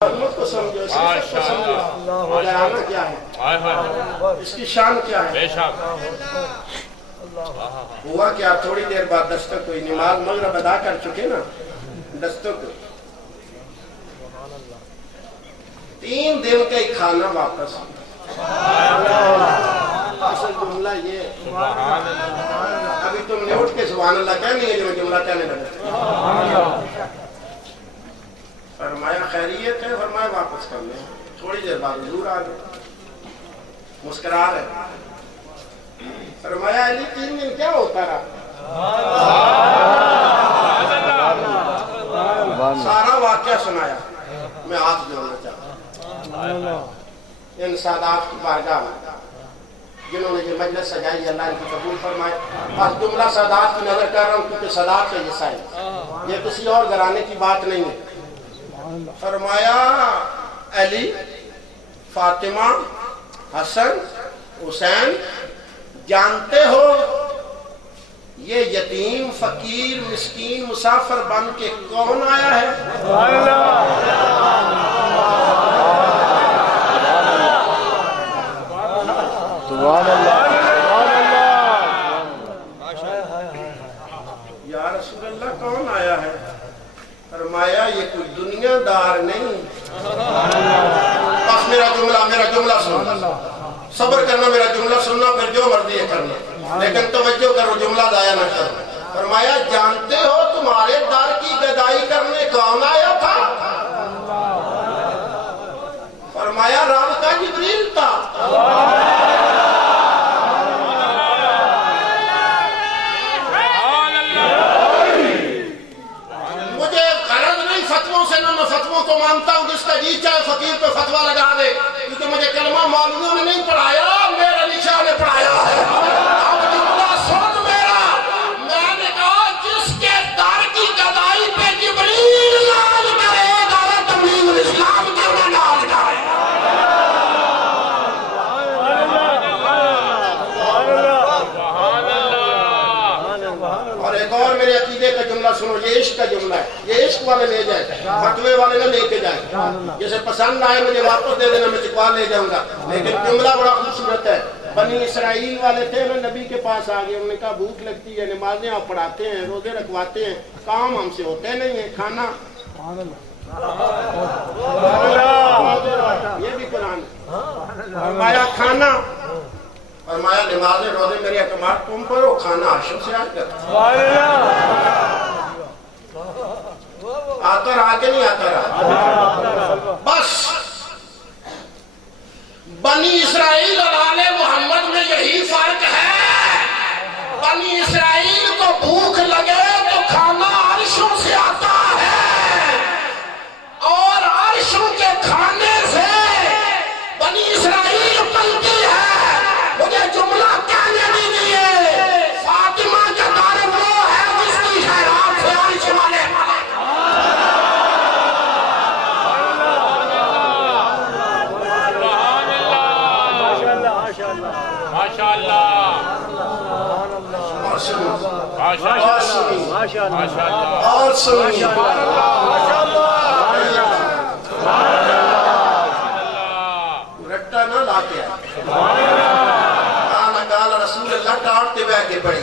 کو سمجھو، اس کو سمجھو، آنا کیا ہے، اس کی شان کیا ہے۔ بے شک ہوا کیا تھوڑی دیر بعد دستک ہوئی، نماز مغرب ادا کر چکے نا، دستک 3 دن کا ہی کھانا واپس۔ اصل جملہ یہ ابھی تم نے اٹھ کے سبحان اللہ کہنی ہے جو جملہ کہنے لگا۔ فرمایا خیریت ہے، فرمایا واپس کر لیں۔ تھوڑی دیر بعد حضور آ گئے، مسکرا رہے، فرمایا علی 3 دن کیا ہوتا رہا؟ سارا واقعہ سنایا۔ میں ہاتھ جوڑنا چاہتا ہوں ان سادات کی بارگاہ میں جنہوں نے یہ مجلس سجائی، اللہ ان کی قبول فرمائے۔ بس جملہ سادات کی نظر کر رہا ہوں کیونکہ سادات سے یہ سائن، یہ کسی اور گھرانے کی بات نہیں ہے۔ فرمایا علی، فاطمہ، حسن، حسین، جانتے ہو یہ یتیم، فقیر، مسکین، مسافر بن کے کون آیا ہے؟ یا رسول اللہ کون آیا ہے؟ فرمایا یہ کوئی دنیا دار نہیں۔ بس میرا جملہ سننا، صبر کرنا، میرا جملہ سننا، پھر جو مرضی ہے کرنا، لیکن توجہ کرو، جملہ ضائع نہ کرو۔ فرمایا جانتے ہو تمہارے در کی گدائی کرنے کون آیا تھا؟ فرمایا رب کا جبریل تھا۔ کو مانتا ہوں جس کا جی چاہے فقیر پہ فتویٰ لگا دے، کیونکہ مجھے کلمہ مولویوں نے نہیں پڑھایا، میرا نشاہ نے پڑھایا ہے۔ اب جملہ سن میرا، میں نے کہا جس کے در کی گدائی پہ جبریل ناز کرے گا، تبلیغ الاسلام کے میں ناز کرے۔ اور ایک اور میرے عقیدے کا جملہ سنو، یہ عشق کا جملہ ہے، یہ عشق والے لے جائیں، فتوے والے نہ لے کے جائیں۔ جسے پسند آئے مجھے واپس دے دینا، میں چکوا لے جاؤں گا، لیکن جملہ بڑا خوبصورت ہے۔ بنی اسرائیل والے تھے نا، نبی کے پاس آ گئے، انہوں نے کہا بھوک لگتی ہے، نمازیں آپ پڑھاتے ہیں، روزے رکھواتے ہیں، کام ہم سے ہوتے نہیں ہیں، کھانا یہ بھی قرآن ہے۔ فرمایا کھانا، فرمایا نمازیں روزے میرے اعتماد تم پر ہو، کھانا عرشوں سے آ کر آتا رہا کہ نہیں آتا رہا؟ بس بنی اسرائیل اور آل محمد میں یہی فرق ہے، بنی اسرائیل کو بھوک لگے تو کھانا عرشوں سے آتا ہے، اور عرشوں کے کھانے سے بنی اسرائیل پلتی ہے۔ مجھے جملہ کہنے دیجیے، فاطمہ کا دار وہ ہے جس کی خیرات سے عرش والے اور سنی رٹا نہ لاتے ہیں، کالا رسول اللہ ٹاٹتے بے کے پڑی۔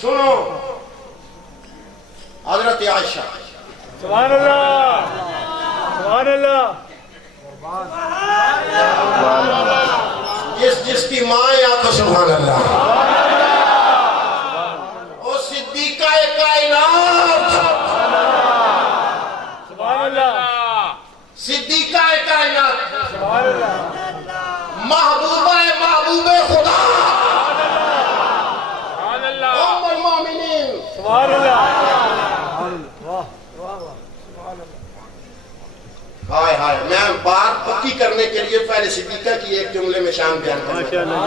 سنو حضرت عائشہ، سبحان اللہ، سبحان اللہ، جس کی ماں یا تو سبحان اللہ، وہ صدیقہ کائنات، سبحان اللہ، صدیقہ کائنات، سبحان اللہ، محبوبہ محبوب خدا، سبحان اللہ، ام المومنین، سبحان اللہ، ہائے ہائے۔ میں بات پکی کرنے کے لیے پہلے صدیقہ کی ایک جملے میں شان بیان کرتا ہوں۔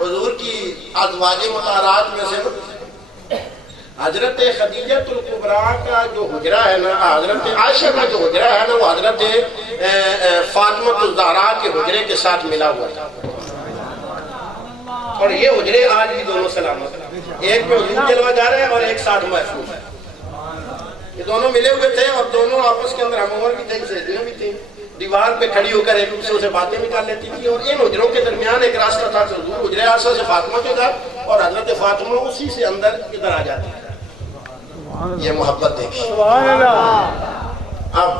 حضور کی ازواج مطہرات میں سے حضرت خدیجہ الکبریٰ کا جو حجرہ ہے نا، حضرت عائشہ کا جو حجرہ ہے نا، وہ حضرت فاطمہ الزہرا کے حجرے کے ساتھ ملا ہوا تھا، اور یہ حجرے آج بھی دونوں سلامت ہیں، ایک پہ حضور جلوہ جا رہے ہیں اور ایک ساتھ محفوظ ہے۔ یہ دونوں ملے ہوئے تھے اور دونوں آپس کے اندر ہم عمر بھی تھے، سہیلیاں بھی تھیں، دیوار پہ کھڑی ہو کر ایک دوسرے سے باتیں بھی کر لیتی تھی، اور ان حجروں کے درمیان ایک راستہ تھا کہ حضور حجرہ آسا سے فاطمہ کے گھر اور حضرت فاطمہ اسی سے اندر ادھر آ جاتی ہے۔ یہ محبت دیکھی۔ اب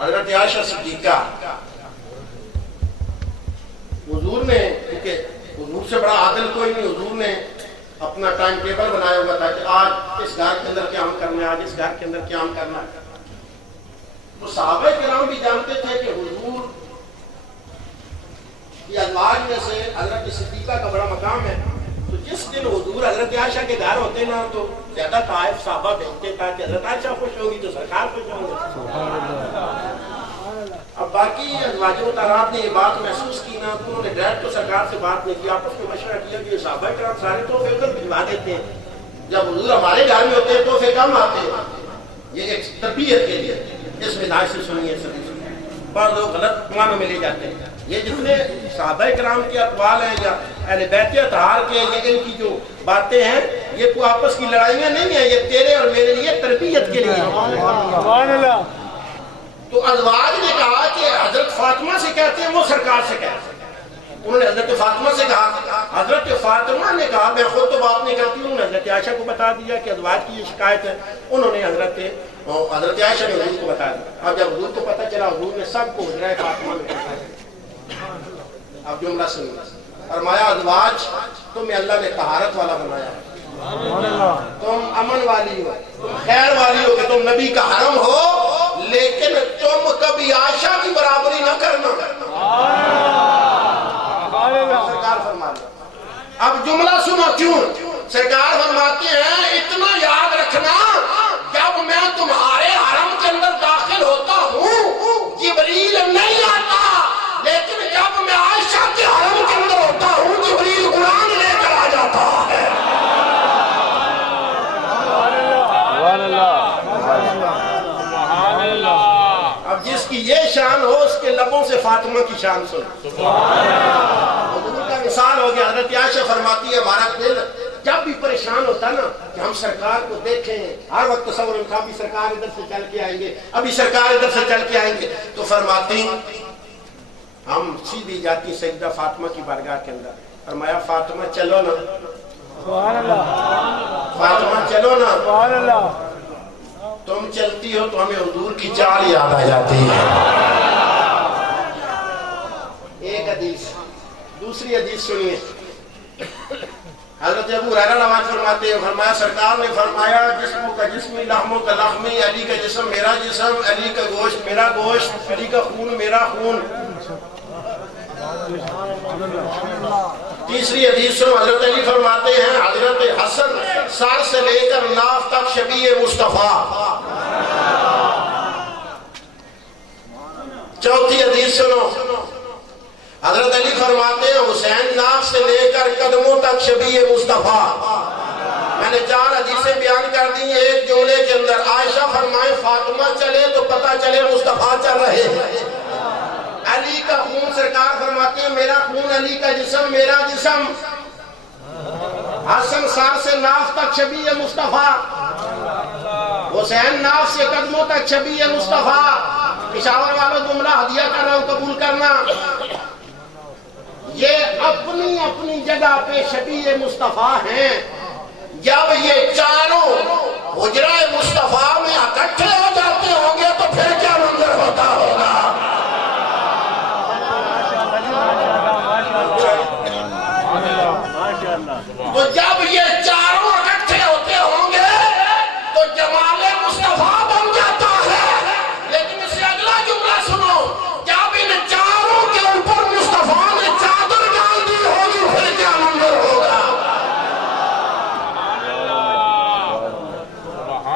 حضرت عائشہ صدیقہ حضور نے، کیونکہ حضور سے بڑا عادل کوئی نہیں، حضور نے اپنا ٹائم ٹیبل بنایا ہوا تھا کہ آج اس گھر کے اندر قیام کرنا ہے، آج اس گھر کے اندر قیام کرنا ہے۔ تو صحابہ کرام بھی جانتے تھے کہ حضور کی ازواج میں سے حضرت صدیقہ کا بڑا مقام ہے، تو جس دن حضور حضرت عائشہ کے گھر ہوتے نا تو زیادہ طائف صحابہ بھیجتے تھا کہ حضرت عائشہ خوش ہوگی تو سرکار خوش ہوں گے۔ اب باقی ازواج مطہرات نے یہ بات محسوس کی نا تو انہوں نے ڈائریکٹ تو سرکار سے بات نہیں کی، آپس میں مشورہ کیا کہ صحابہ کرام سارے تحفے ادھر بھجوا دیتے ہیں، جب حضور ہمارے گھر میں ہوتے ہیں تحفے کم آتے ہیں، یہ ایک تربیت کے لیے اس مزاج سے سنیے سبھی۔ بعض لوگ غلط معنوں میں لے جاتے ہیں، یہ جتنے صحابہ کرام کے اقوال ہیں یا اہل بیت اطہار کے یہ ان کی جو باتیں ہیں یہ کوئی آپس کی لڑائیاں نہیں ہیں، یہ تیرے اور میرے لیے تربیت کے لیے۔ سبحان اللہ۔ تو ازواج نے کہا کہ حضرت فاطمہ سے کہتے ہیں، وہ سرکار سے کہتے ہیں۔ انہوں نے حضرت فاطمہ سے کہا، حضرت فاطمہ نے کہا میں خود تو بات نہیں کرتی، انہوں نے حضرت عائشہ کو بتا دیا کہ ازواج کی یہ شکایت ہے، انہوں نے حضرت عائشہ نے حضور کو بتا دیا۔ اب جب حضور کو پتہ چلا، حضور نے سب کو حجرہ فاطمہ میں بتایا۔ اب جملہ سنیے، فرمایا ازواج تمہیں اللہ نے طہارت والا بنایا ہے، تم امن والی ہو، تم خیر والی ہو کہ تم نبی کا حرم ہو، لیکن تم کبھی عائشہ کی برابری نہ کرنا۔ سرکار فرماتے اب جملہ سنو کیوں، سرکار فرماتے ہیں اتنا یاد رکھنا جب میں تمہارے حرم کے اندر داخل ہوتا ہوں جبریل نہیں آتا، لیکن جب میں عائشہ کے حرم کے اندر ہوتا ہوں جبریل قرآن لے کر آ جاتا ہے۔ اب جس کی یہ شان ہو اس کے لبوں سے فاطمہ کی شان سن۔ حضور کا مثال ہو گیا۔ حضرت عائشہ فرماتی ہے ہمارا دل جب بھی پریشان ہوتا نا کہ ہم سرکار کو دیکھیں، ہر وقت تصور ان کا بھی سرکار ادھر سے چل کے آئیں گے، ابھی سرکار ادھر سے چل کے آئیں گے، تو فرماتی ہم سیدھی جاتی سجدہ فاطمہ کی بارگاہ کے اندر، فرمایا فاطمہ چلو نا، فاطمہ چلو نا، تم چلتی ہو تو ہمیں حضور کی چال یاد آ جاتی ہے۔ ایک حدیث، دوسری حدیث سنیے، حضرت ابو ہریرہ روایت فرماتے ہیں، فرمایا سرکار نے فرمایا جسموں کا جسمی، لحموں کا لحمی، علی کا جسم میرا جسم، علی کا گوشت میرا گوشت، علی کا خون میرا خون۔ تیسری حدیث سنو، حضرت علی فرماتے ہیں حضرت حسن سر سے لے کر ناف تک شبیہ مصطفیٰ۔ چوتھی حدیث سنو، حضرت علی فرماتے ہیں حسین ناف سے لے کر قدموں تک شبیہ مصطفیٰ۔ میں نے 4 حدیثیں بیان کر دی ہیں ایک جملے کے اندر۔ عائشہ فرمائے فاطمہ چلے تو پتہ چلے مصطفیٰ چل رہے ہیں۔ علی کا خون، سرکار فرماتے ہیں میرا خون، علی کا جسم میرا جسم۔ حسن سر سے ناف تک شبیہ مصطفیٰ، حسین ناف سے قدموں تک شبیہ مصطفیٰ۔ پشاور والوں جملہ ہدیہ کر رہا ہوں، قبول کرنا۔ یہ اپنی اپنی جگہ پہ شبیہ مصطفیٰ ہیں۔ جب یہ چاروں حجرہ مصطفیٰ میں اکٹھے ہو جاتے ہوں گے تو پھر کیا منظر ہوتا ہوگا۔ تو جب یہ چاروں اکٹھے ہوتے ہوں گے تو جمال مصطفیٰ بن جاتا ہے۔ لیکن اس سے اگلا جملہ سنو، جب ان چاروں کے اوپر مصطفیٰ نے چادر ڈال دی ہوگی پھر کیا منظر ہوگا۔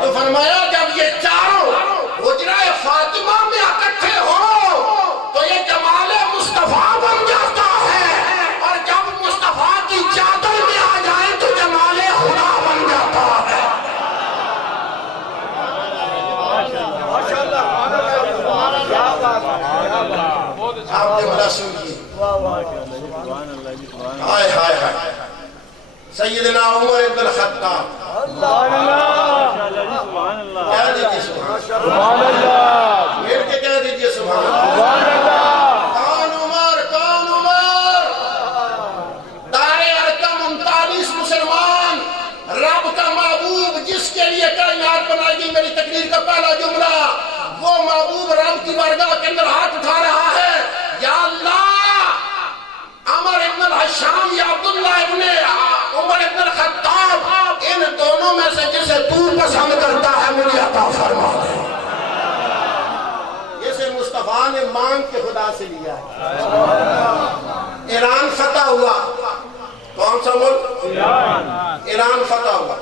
تو فرمایا جب یہ چاروں حجرہ فاطمہ میں اکٹھے ہوں تو یہ جمال مصطفیٰ بن جاتا ہے، اور جب مصطفیٰ کی چادر میں آ جائے تو جمال خدا بن جاتا ہے۔ آپ نے بڑا سنیے، ہائے ہائے ہائے، سیدنا عمر بن الخطاب کہہ دیجیے سبحان سبحان اللہ مل کے کہہ دیجیے سبحان سبحان اللہ کون عمر کون عمر دار ارقم 39 مسلمان رب کا محبوب جس کے لیے کائنات بنائی گئی میری تقریر کا پہلا جملہ وہ محبوب رب کی بارگاہ کے اندر ہاتھ اٹھا رہا ہے یا اللہ عمر ابن الحشام یا عبداللہ ابن عمر ابن الخطاب ان دونوں میں سے جسے تو پسند کرتا ہے مجھے عطا فرما دے جسے مصطفیٰ نے مانگ کے خدا سے لیا ہے ایران فتح ہوا کون سا ملک ایران فتح ہوا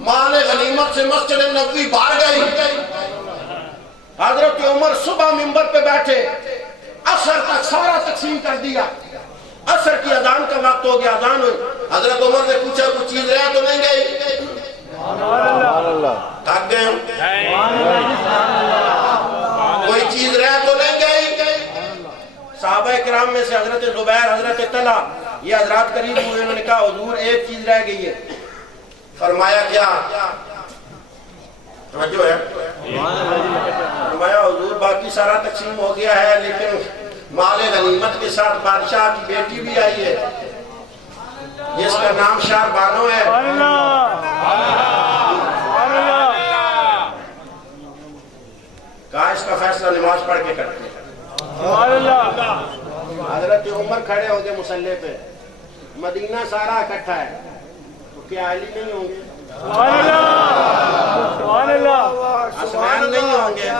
مال غنیمت سے مسجد نبوی بھر گئی حضرت عمر صبح منبر پہ بیٹھے عصر تک سارا تقسیم کر دیا عصر کی اذان کا وقت ہو گیا اذان ہوئی حضرت عمر نے پوچھا کوئی چیز رہ تو نہیں گئی تھک گئے کوئی چیز رہ تو نہیں گئی صحابہ کرام میں سے حضرت زبیر حضرت طلحہ یہ حضرات قریب ہوئے انہوں نے کہا حضور ایک چیز رہ گئی ہے فرمایا کیا توجہ ہے فرمایا حضور باقی سارا تقسیم ہو گیا ہے لیکن مال غنیمت کے ساتھ بادشاہ کی بیٹی بھی آئی ہے جس کا نام شار بانو ہے کہا اس کا فیصلہ نماز پڑھ کے کرتے ہیں حضرت عمر کھڑے ہو گئے مسلح پہ مدینہ سارا اکٹھا ہے تو کیا علی نہیں ہوں گے حسنین نہیں ہوں گے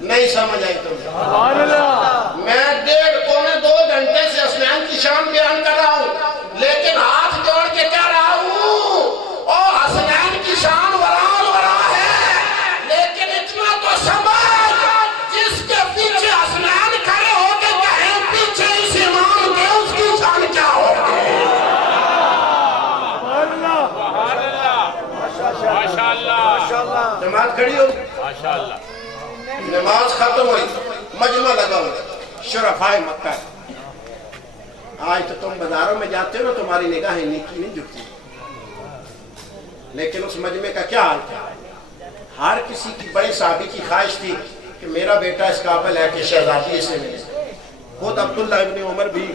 نہیں سمجھ آئی تم میں 1.5-2 گھنٹے سے حسنین کی شان بیان کر رہا ہوں لیکن ہاتھ جوڑ کے کہہ رہا ہوں اور حسنین کی شان ورا ہے لیکن اتنا تو سمجھ جس کے پیچھے حسنین کھڑے ہو کے کہیں پیچھے اس امام کے اس کی شان کیا ہوگی نماز کھڑی ہو نماز ختم ہوئی مجمع لگا ہوا شرفائے مکہ آج تو تم بازاروں میں جاتے ہو نا تمہاری نگاہیں نیکی نہیں جھکتی لیکن اس مجمع کا کیا حال تھا ہر کسی کی بڑے صحابی کی خواہش تھی کہ میرا بیٹا اس قابل ہے کہ شہزادی سے ملے خود عبداللہ ابن عمر بھی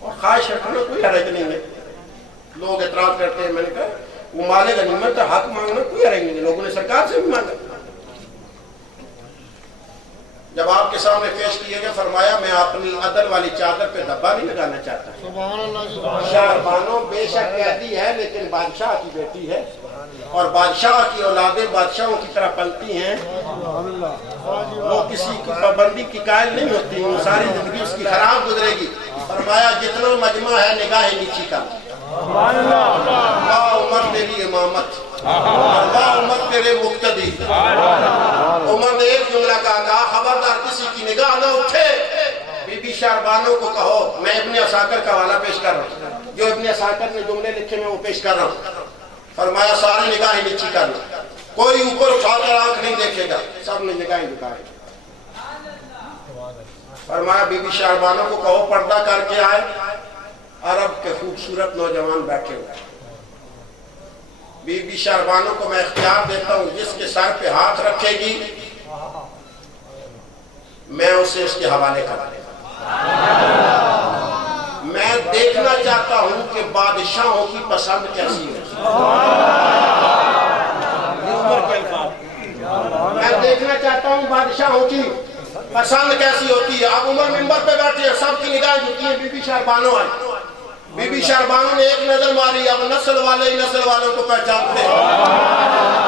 اور خواہش رکھنا کوئی حرج نہیں ہے لوگ اعتراض کرتے ہیں میں نے کہا وہ مال غنیمت کا حق مانگنا کوئی حرج نہیں ہے لوگوں نے سرکار سے بھی مانگا جب آپ کے سامنے پیش کیے گئے فرمایا میں اپنی عدل والی چادر پہ دھبا نہیں لگانا چاہتا شہر بانو بے شک قیدی ہے لیکن بادشاہ کی بیٹی ہے اور بادشاہ کی اولادیں بادشاہوں کی طرح پلتی ہیں وہ کسی کی پابندی کی قائل نہیں ہوتی وہ ساری زندگی اس کی خراب گزرے گی فرمایا جتنا مجمع ہے نگاہیں نیچی کا واہ عمر تیری امامت واہ عمر تیرے مقتدی عمر نے ایک جملہ کہا خبردار کسی کی نگاہ نہ اٹھے بی بی شہربانو کو کہو میں ابن عساکر کا حوالہ پیش کر رہا ہوں جو ابن عساکر نے جملے لکھے میں وہ پیش کر رہا ہوں فرمایا ساری نگاہیں نیچی کرنا کوئی اوپر اٹھا کر آنکھ نہیں دیکھے گا سب نے نگاہیں جھکائیں فرمایا بی بی شہربانو کو کہو پردہ کر کے آئے عرب کے خوبصورت نوجوان بیٹھے ہوئے بی بی شہربانو کو میں اختیار دیتا ہوں جس کے سر پہ ہاتھ رکھے گی میں اسے اس کے حوالے کر دوں میں دیکھنا چاہتا ہوں کہ بادشاہوں کی پسند کیسی ہے میں دیکھنا چاہتا ہوں بادشاہوں کی پسند کیسی ہوتی ہے اب عمر منبر پہ بیٹھے ہیں سب کی نگاہیں جھکی ہیں بی بی شہربانو آئی بی بی شہربانو نے ایک نظر ماری اب نسل والے ہی نسل والوں کو پہچانتے ہیں